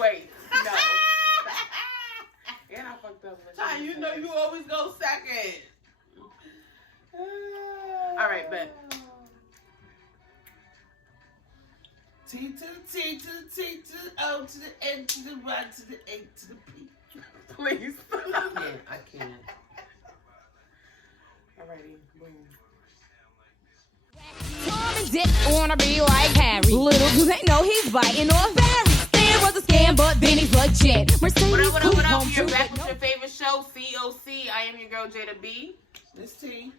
Wait, no. And I fucked up. Ty, you know you always go second. All right, bet. T to the T to the T to the O to the N to the Y to the A to the P. Please. I can't. Alrighty, boom. Tom and Dick wanna be like Harry. Little do they know he's biting off Barry. It was a scam, but then he's legit. Mercedes, What up? You're back with your favorite show, C.O.C. I am your girl, Jada B. Miss T.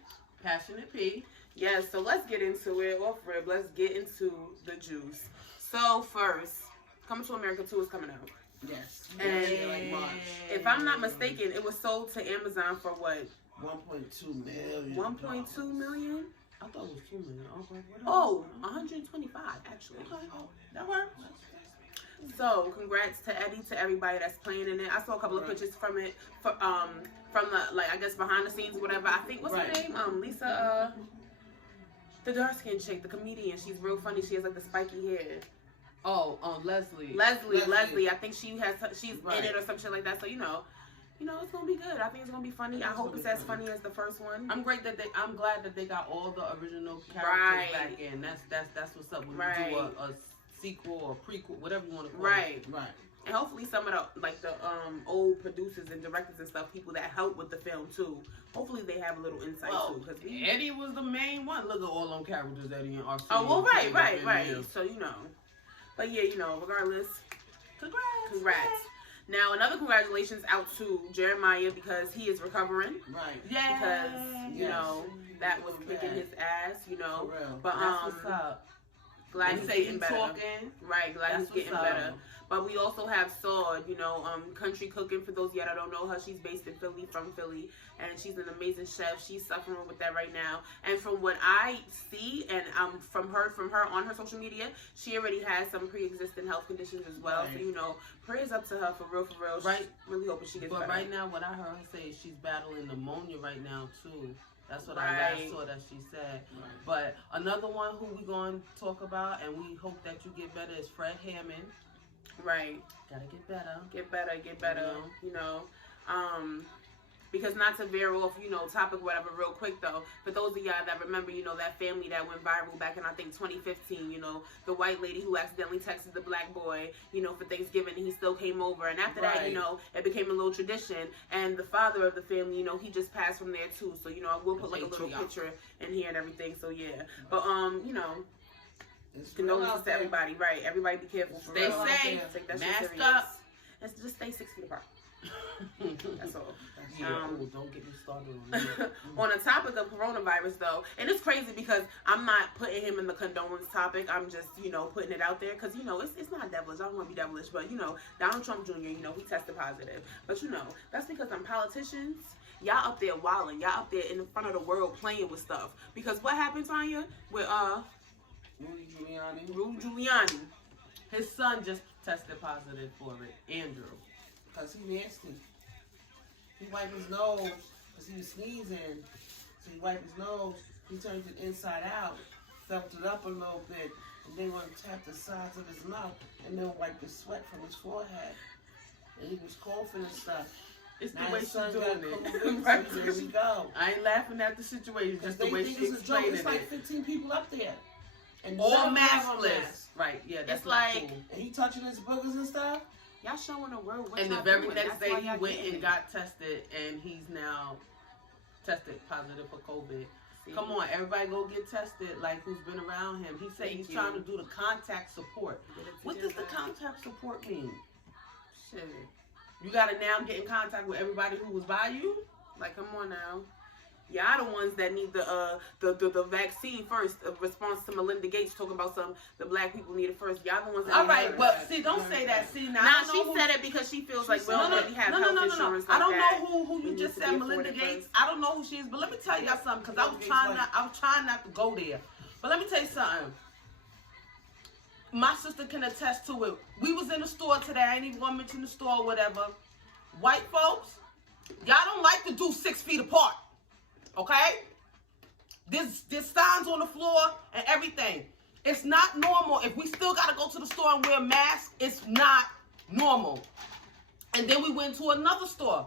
Passionate P. Yes, so let's get into it. Off rib, let's get into the juice. So first, Coming to America 2 is coming out. Yes. And like March. If I'm not mistaken, it was sold to Amazon for what? 1.2 million. 1.2 million? I thought it was 2 million. Oh, 125 actually. Okay. Oh, that works. So congrats to Eddie, to everybody that's playing in it. I saw a couple of pictures from it, from the, like, I guess behind the scenes or whatever. I think, what's her name? Lisa, the dark skinned chick, the comedian. She's real funny. She has like the spiky hair. Oh, Leslie. Leslie. I think she's in it or some shit like that. So you know, it's gonna be good. I think it's gonna be funny. I hope it's as funny as the first one. I'm glad that they got all the original characters back in. That's what's up when you do a sequel or prequel, whatever you want to call it. Right. And hopefully some of the old producers and directors and stuff, people that help with the film too. Hopefully they have a little insight too. Because Eddie was the main one. Look at all them characters Eddie and RC. Oh well, right. So but yeah, regardless, congrats. Now another congratulations out to Jeremiah because he is recovering. Right. Yeah. Because that was kicking his ass. But that's what's up. Glad he's getting better. Talking. Right, glad he's getting better. But we also have Sword, country cooking. For those of y'all that don't know her, she's based in Philly, from Philly, and she's an amazing chef. She's suffering with that right now. And from what I see, and from her on her social media, she already has some pre-existing health conditions as well. Right. So prayers up to her for real. Right. Really hoping she gets better. But right now, what I heard her say is she's battling pneumonia right now too. That's what I last saw that she said. Right. But another one who we're going to talk about, and we hope that you get better, is Fred Hammond. Right. Gotta get better. Get better. Because not to veer off, topic, whatever, real quick though. For those of y'all that remember, that family that went viral back in, I think, 2015, the white lady who accidentally texted the black boy, for Thanksgiving, and he still came over. And after that, it became a little tradition. And the father of the family, he just passed from there too. So, I will put like a little picture in here and everything. So, yeah. But, condolences to everybody. Right. Everybody be careful. Stay safe. Take that Mask shit serious. up. And just stay 6 feet apart. That's all. Don't get me started on On the topic of coronavirus, though, and it's crazy because I'm not putting him in the condolence topic. I'm just, putting it out there because, it's not devilish. I don't want to be devilish, but, Donald Trump Jr., he tested positive. But, that's because them politicians, y'all up there wilding. Y'all up there in front of the world playing with stuff. Because what happened, Tanya, with, Rudy Giuliani. His son just tested positive for it, Andrew. Because he nasty. He wiped his nose because he was sneezing. So he wiped his nose. He turned it inside out, felt it up a little bit, and then went to tap the sides of his mouth and then wipe the sweat from his forehead. And he was coughing and stuff. It's now the way she's doing it. Right. So here we go. I ain't laughing at the situation, just the way she explained it. It's like 15 people up there. And all maskless. Right, yeah, that's it's like cool. And he touching his boogers and stuff. Y'all showing the world what and y'all the very doing. next That's day he went and got tested, and he's now tested positive for COVID. See? Come on, everybody go get tested, like who's been around him. He said he's trying to do the contact support. What does the contact support mean? Shit. You gotta now get in contact with everybody who was by you? Like, come on now. Y'all the ones that need the vaccine first. A response to Melinda Gates talking about the black people need it first. Y'all the ones that all right, but see, don't say that. See, now she said it because she feels like we already have health insurance. I don't know who you just said, Melinda Gates. I don't know who she is, but let me tell y'all something because I was trying not to go there. But let me tell you something. My sister can attest to it. We was in the store today. I ain't even gonna mention the store or whatever. White folks, y'all don't like to do 6 feet apart. Okay? There's signs on the floor and everything. It's not normal. If we still got to go to the store and wear masks, it's not normal. And then we went to another store.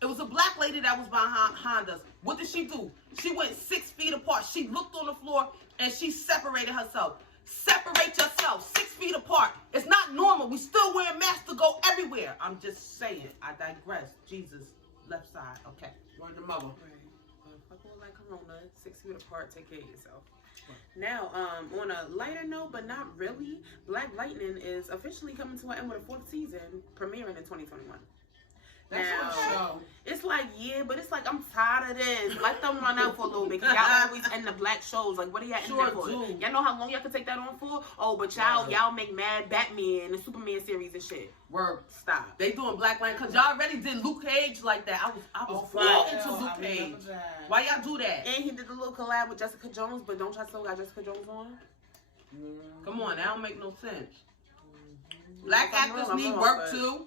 It was a black lady that was behind us. What did she do? She went 6 feet apart. She looked on the floor and she separated herself. Separate yourself 6 feet apart. It's not normal. We still wearing masks to go everywhere. I'm just saying. I digress. Jesus, left side. Okay. Word to mother. Fuck all that corona. 6 feet apart. Take care of yourself. Now, on a lighter note, but not really, Black Lightning is officially coming to an end with a 4th season, premiering in 2021. That's now, show. It's like, yeah, but it's like, I'm tired of this. Let them run out for a little bit. Cause y'all always end the black shows. Like, what are y'all ending that for? Y'all know how long y'all can take that on for? Oh, but y'all make mad Batman and Superman series and shit. Word. Stop. They doing Black Lightning because y'all already did Luke Cage like that. I was into Luke Cage. Why y'all do that? And he did the little collab with Jessica Jones, but don't y'all still got Jessica Jones on? Come on, that don't make no sense. Black actors need work too.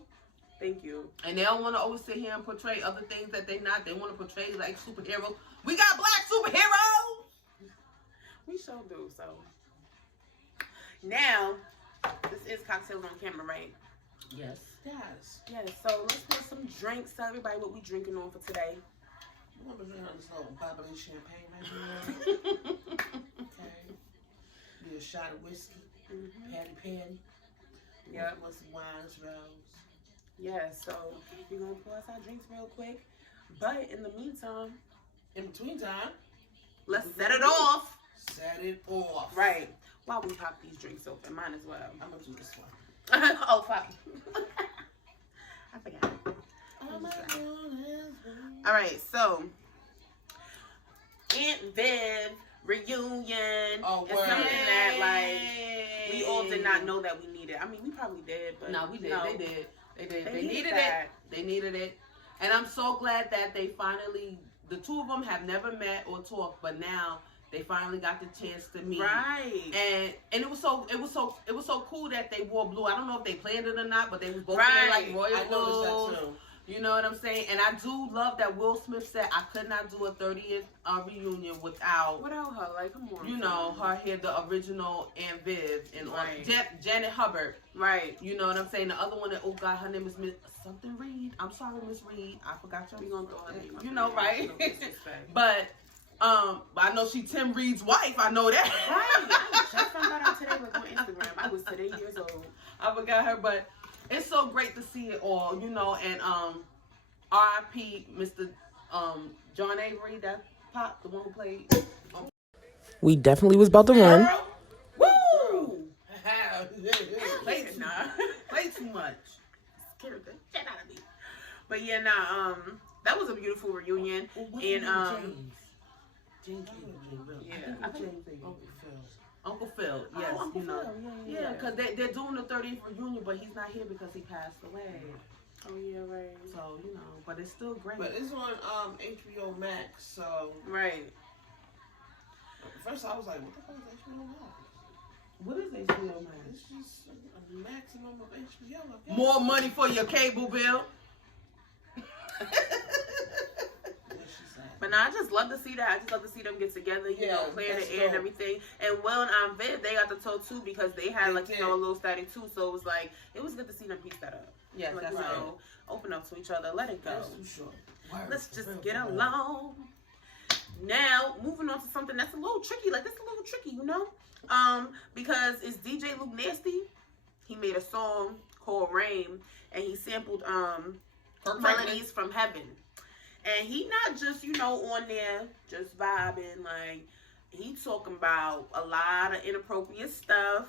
Thank you. And they don't want to always sit here and portray other things that they not. They want to portray like superheroes. We got black superheroes. We sure do. So now, this is Cocktails on Camera, right? Yes. Yes. Yes. So let's pour some drinks. Tell everybody what we drinking on for today. I'm gonna drink this little bubbly champagne right here. Okay. Be a shot of whiskey. Patty. Yep. With some wines, rose. Yeah, so we're going to pour us our drinks real quick. But in the meantime, in between time, let's set it off. Set it off. Right. While we pop these drinks open. Mine as well. I'm going to do this one. Oh, fuck. I forgot. All right, so Aunt Viv reunion. Oh, it's something that, like, we all did not know that we needed. I mean, we probably did, but no, we did. No. They did. They needed that. it. They needed it. And I'm so glad that they finally, the two of them have never met or talked, but now they finally got the chance to meet. Right. And it was so cool that they wore blue. I don't know if they planned it or not, but they was both right. like royal I noticed that too. You know what I'm saying? And I do love that Will Smith said I could not do a 30th reunion without her. Like, come on. You know, her here, the original Aunt Viv and right. Janet Hubbard. Right. You know what I'm saying? The other one, oh God, her name is Miss something Reed. I'm sorry, Miss Reed. I forgot your. We gonna throw her name. You know, right? No but I know she Tim Reed's wife. I know that. Right. I just found that out today. Like on Instagram. I was today years old. I forgot her, but it's so great to see it all. You know, and R.I.P. Mr. John Avery. That Pop, the one who played. We definitely was about to run. Woo! Play Play too much. Scared the shit out of me. But yeah, that was a beautiful reunion. And James. Yeah, I think Uncle Phil. Uncle Phil, yes, oh, Uncle you know, Phil. yeah, because they're doing the 30th reunion, but he's not here because he passed away. Oh yeah, right. So you know, but it's still great. But it's on HBO Max, so right. First I was like, what the fuck is HBO Max? What is HBO Max? It's just a maximum of HBO. I guess. More money for your cable bill. But I just love to see that. I just love to see them get together, you know, clear the air and everything. And Will and Viv, they got to talk too because they had like, you know, a little static too. So it was like, it was good to see them piece that up. Yes, like, that's you right. know, open up to each other, let it go. That's too short. Let's just get along. Now, moving on to something that's a little tricky. Like, that's a little tricky, you know? Because it's DJ Luke Nasty. He made a song called Rain, and he sampled Melodies from Heaven. And he not just, you know, on there just vibing. Like, he talking about a lot of inappropriate stuff.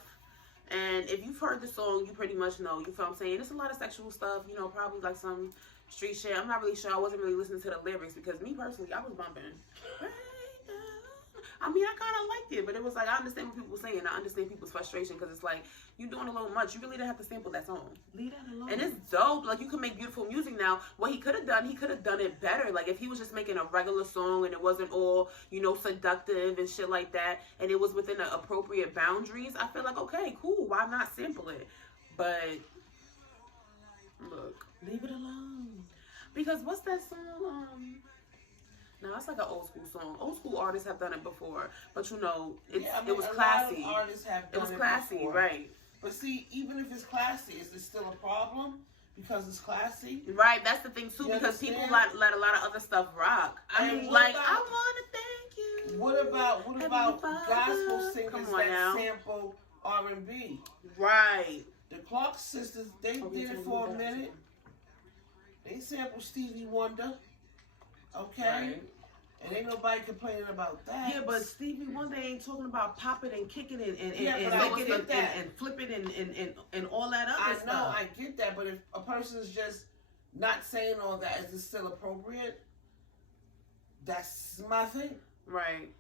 And if you've heard the song, you pretty much know. You feel what I'm saying? It's a lot of sexual stuff, you know, probably like some street shit. I'm not really sure. I wasn't really listening to the lyrics because me personally, I was bumping. I mean, I kind of liked it, but it was like, I understand what people were saying. I understand people's frustration because it's like, you're doing a little much. You really didn't have to sample that song. Leave that alone. And it's dope. Like, you can make beautiful music now. What he could have done it better. Like, if he was just making a regular song and it wasn't all, you know, seductive and shit like that, and it was within the appropriate boundaries, I feel like, okay, cool. Why not sample it? But, look. Leave it alone. Because what's that song? No, it's like an old school song. Old school artists have done it before, but you know, it was classy. Artists have done it was classy, before. right? But see, even if it's classy, is it still a problem? Because it's classy? Right, that's the thing too, You because people understand? let a lot of other stuff rock. I And mean, what like, about- I want to thank you. What about Father. gospel singers Come on that now. sample R&B? Right. The Clark sisters, they did it for a minute. They sampled Stevie Wonder. Okay? Right. And ain't nobody complaining about that. Yeah, but Stevie Wonder ain't talking about popping and kicking it and Yeah, and but I licking get it that. and flipping and all that other I know, stuff. I get that, but if a person's just not saying all that, is it still appropriate? That's my thing. Right.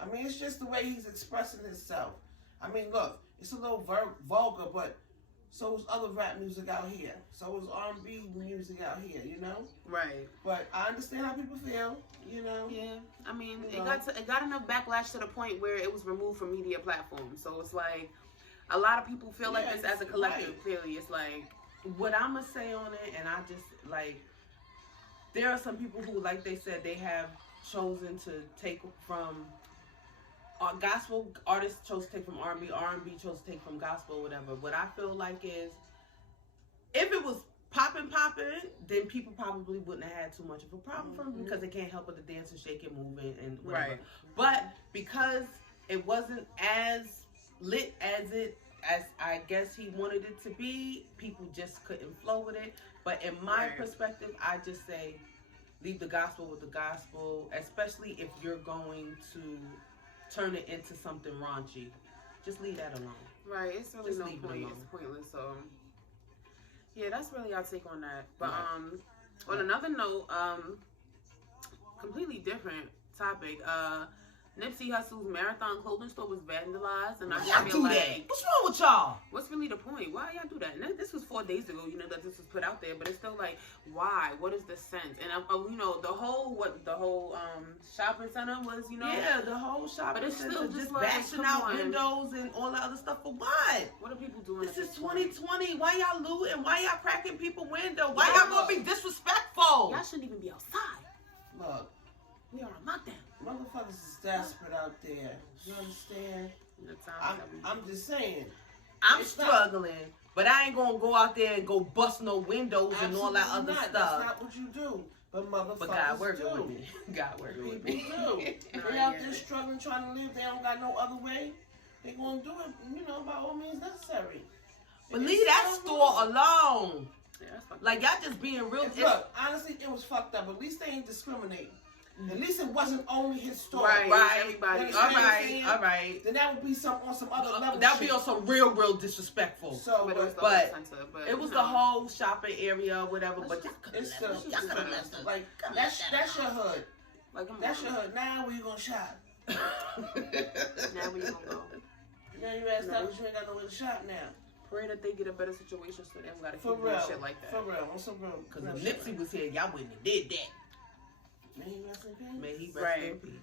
I mean, it's just the way he's expressing himself. I mean, look, it's a little vulgar, but so is other rap music out here. So is R&B music out here, you know? Right. But I understand how people feel, you know? Yeah. I mean, You know? it got enough backlash to the point where it was removed from media platforms. So it's like a lot of people feel like Yeah, this as a it's collective. right. Clearly, it's like What I'm gonna say on it, and I just like, there are some people who, like they said, they have chosen to take from gospel artists chose to take from R&B chose to take from gospel, whatever. What I feel like is, if it was popping, then people probably wouldn't have had too much of a problem from it because they can't help but to dance and shake and move and whatever. Right. But because it wasn't as lit as I guess he wanted it to be, people just couldn't flow with it. But in my Right. perspective, I just say leave the gospel with the gospel, especially if you're going to turn it into something raunchy. Just leave that alone. right. It's really Just no leave it point. alone. It's pointless. So yeah, that's really our take on that. But Right. on another note, completely different topic. Nipsey Hussle's Marathon clothing store was vandalized, and I Why just y'all feel do like, that? What's wrong with y'all? what's really the point? Why y'all do that? And this was 4 days ago, you know, that this was put out there, but it's still like, why? What is the sense? And you know, the whole shopping center was, you know, Yeah, the whole shopping But it's center still just just like, bashing come out on. windows and all that other stuff for what? what are people doing? This at is point? 2020. Why y'all looting? Why y'all cracking people windows? Why Yeah. y'all gonna be disrespectful? Y'all shouldn't even be outside. Look, We are on lockdown. motherfuckers is desperate out there. You understand? The time that we- I'm just saying. I'm It's not- struggling, but I ain't gonna go out there and go bust no windows and all that Absolutely other not. stuff. That's not what you do. But motherfuckers But God working do. with me. God working with People me. do. Nah, They out yeah. there struggling, trying to live. They don't got no other way. They gonna do it, you know, by all means necessary. But And leave it's that so store wrong. alone. Yeah, that's fucked Like up. y'all just being real. Look, honestly, it was fucked up. At least they ain't discriminating. At least it wasn't only his store. Right. Right. Everybody. You All understand what I'm right. saying? All right. Then that would be on some other level. That would be shit. on some real disrespectful. So, But it was the but whole center. But It was you the know. whole shopping area, whatever. But y'all could it's have the, y'all could have left us. like that's your hood. Like, come That's on. your hood. Now where you gonna shop? Now we gonna go. Now you asked that, but you ain't got nowhere to shop now. Pray that they get a better situation so they don't gotta For keep doing real. shit like that. For real. On some real. Because real if shit. Nipsey was here, y'all wouldn't have did that. May he rest in peace. May he rest Right. in peace.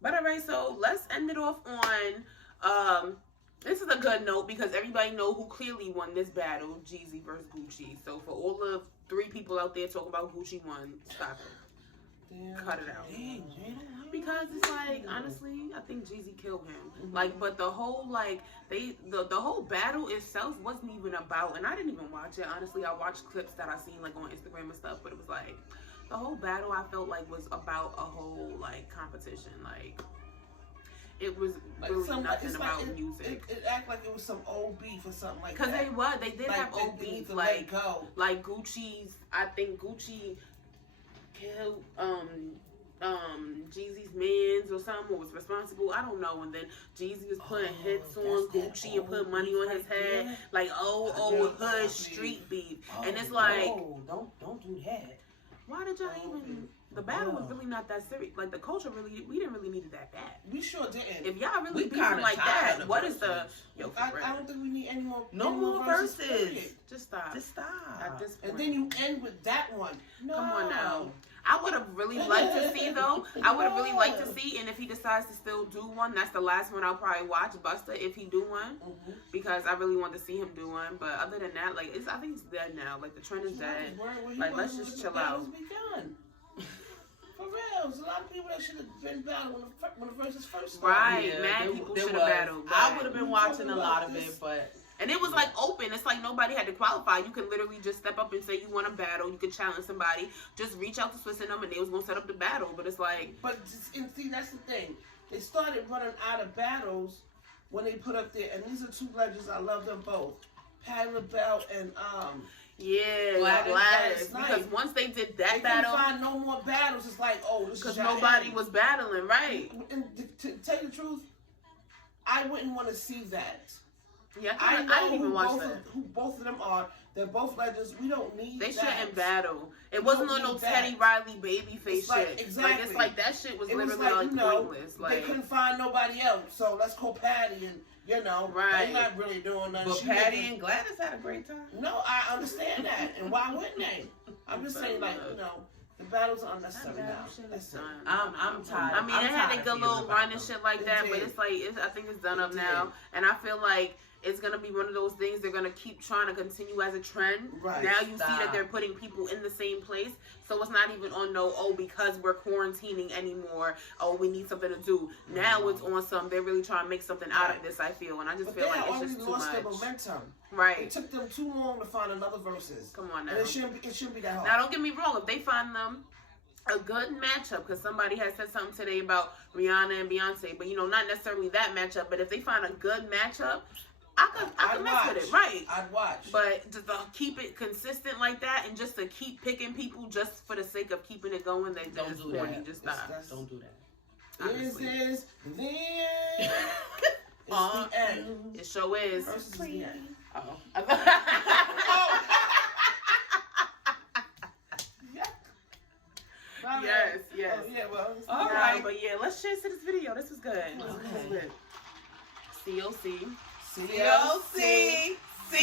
But alright, so let's end it off on this is a good note because everybody know who clearly won this battle, Jeezy versus Gucci. So for all the 3 people out there talking about Gucci won, stop it. Damn. Cut it out. Dang, Jada. Because it's like, honestly, I think Jeezy killed him. Like, but the whole like the whole battle itself wasn't even about, and I didn't even watch it. Honestly, I watched clips that I seen like on Instagram and stuff, but it was like the whole battle I felt like was about a whole like competition. Like it was Like really some, nothing it's about like music. It act like it was some old beef or something like Cause that. they did Like, have they old need beef, to let like go. Gucci's. I think Gucci killed Jeezy's mans or something, or was responsible. I don't know. And then Jeezy was putting hits on that's that Gucci and putting old money beef on his right head, there. like old Yeah, hood beef. street beef. And it's like, don't do that. why did y'all even? The battle was really not that serious. Like the culture we didn't really need it that bad. We sure didn't. If y'all really We beefing kinda like tired that, of what is the? verses. Yo, for real. I don't think we need any more. No any more verses. period. Just stop. Just stop. At this point. And then you end with that one. No. Come on now. I would have really liked to see though. I would have really liked to see, and if he decides to still do one, that's the last one I'll probably watch. Busta, if he do one, because I really want to see him do one. But other than that, like I think it's dead now. Like the trend is dead. Like let's just chill out. For real, there's a lot of people that should have been battled when the verses first started. Right, Yeah, mad there- people there should have was. battled. I but- would have been We watching talking a about lot of this. it, but And it was like open. It's like nobody had to qualify. You could literally just step up and say you want a battle. You could challenge somebody. Just reach out to Swiss and them, and they was gonna set up the battle. But it's like, and see, that's the thing. They started running out of battles when they put up there, and these are two legends. I love them both, Patti LaBelle and Gladys. Because once they did that battle, they couldn't find no more battles. It's like, oh, this is because nobody was battling, right? And to tell you the truth, I wouldn't want to see that. Yeah, I didn't know even watch that. who both of them are. They're both legends. We don't need They that. shouldn't battle. It wasn't on no Teddy Riley babyface shit. Exactly. Like, it's like that shit was literally like, pointless. They couldn't find nobody else, so let's call Patty and right. They're not really doing nothing. But Patty and Gladys had a great time. No, I understand that, and why wouldn't they? I'm just saying, like, the battles are unnecessary now. I'm tired. I mean, it had a good little run and shit like that, but it's like I think it's done up now, and I feel like it's gonna be one of those things they're gonna keep trying to continue as a trend. Right. Now you see that they're putting people in the same place, so it's not even on because we're quarantining anymore. Oh, we need something to do. Now it's on some. They're really trying to make something out of this. I feel, and I just feel like it's just too much. They lost their momentum. Right. It took them too long to find another versus. Come on now. And it shouldn't be that hard. Now don't get me wrong. If they find them a good matchup, because somebody has said something today about Rihanna and Beyonce, but not necessarily that matchup. But if they find a good matchup, I could mess with it, right? I'd watch. But just to keep it consistent like that, and just to keep picking people just for the sake of keeping it going, they don't do that. Just stop. Don't do that. Honestly. This is the end. It's the end. It sure is. Versus is the end. Oh. Yes. Oh, yeah, well, All right, but yeah, let's share to this video. This was good. This was good. C.O.C. C.O.C. C.O.C.